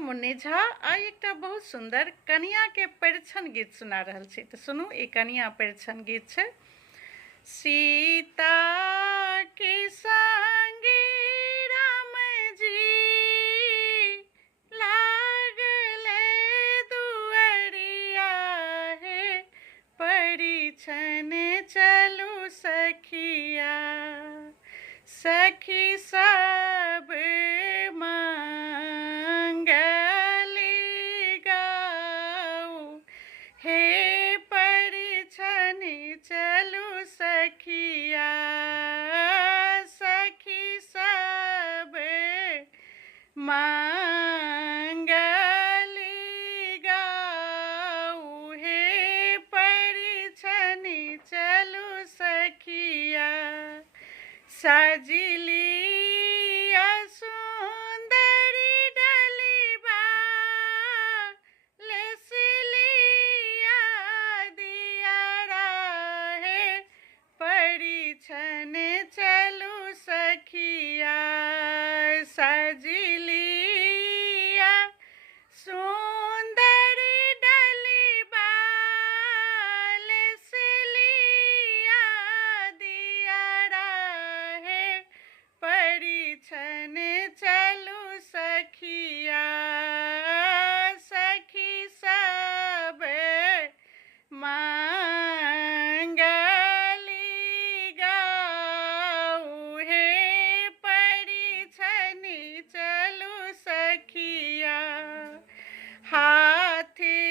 मुन्नी झा आ एकटा बहुत सुंदर कनिया के परिछन गीत सुना रहल छी। तो सुनू, ई कनिया परिछन गीत छै। सीता के संगे राम जी लागले दुअरिया हे, परिछन चलू सखिया। सखी सब हे, परिछन चलू सखिया। सखी सब मंगली गाऊ, हे परिछन चलू सखिया। सजली सुंदरी डलिबा लेसलिया दियारा हे, परिछन चलू सखिया। सजली सुंदरी डलिबा लेसलिया दियारा हे, परिछन चलू सखिया। सखी सब मंगली गाऊ, हे परिछन चलू सखिया। हाथी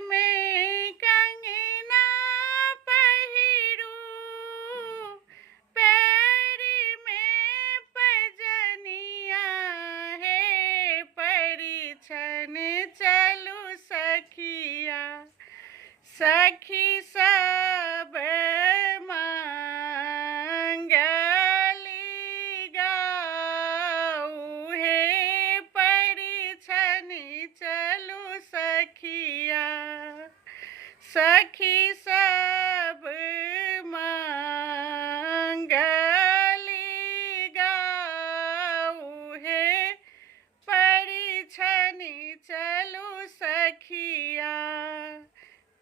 में कंगना पहिरू, पैरी में पजनिया हे, परिछन चलू सखिया। सखी सब मंगली गाऊ, हे परिछन चलू सखिया। सखी सब मंगली गाऊ, हे परिछन चलू सखिया।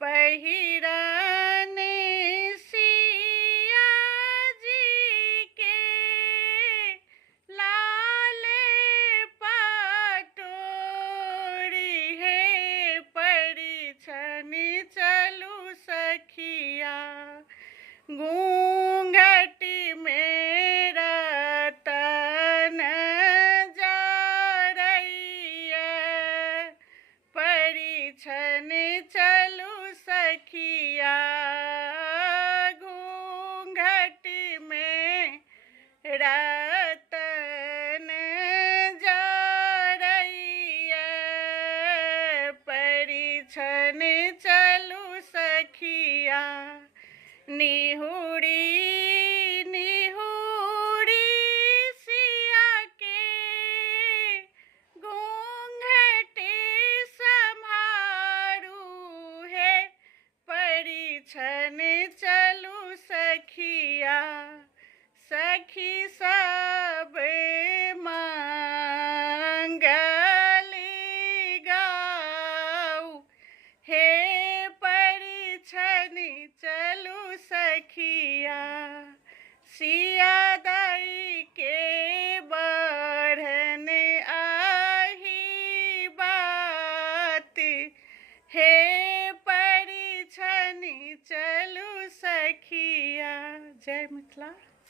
पहिरन सिया जी के लाल पटोरी, हे परिछन चलू सखिया। घूंघट में रतन जरइया, परिछन चलू सखिया। घूंघट में रतन जरइया, परिछन चलू सखिया। निहुरी निहुरी सिया के घूंघट सम्हारू, हे परिछन चलू सखिया। सखी सब मंगली गाऊ, हे परिछन चलू सखिया। सिया दाई के बढ़न आही बात, हे परिछन चलू सखिया। जय मिथिला।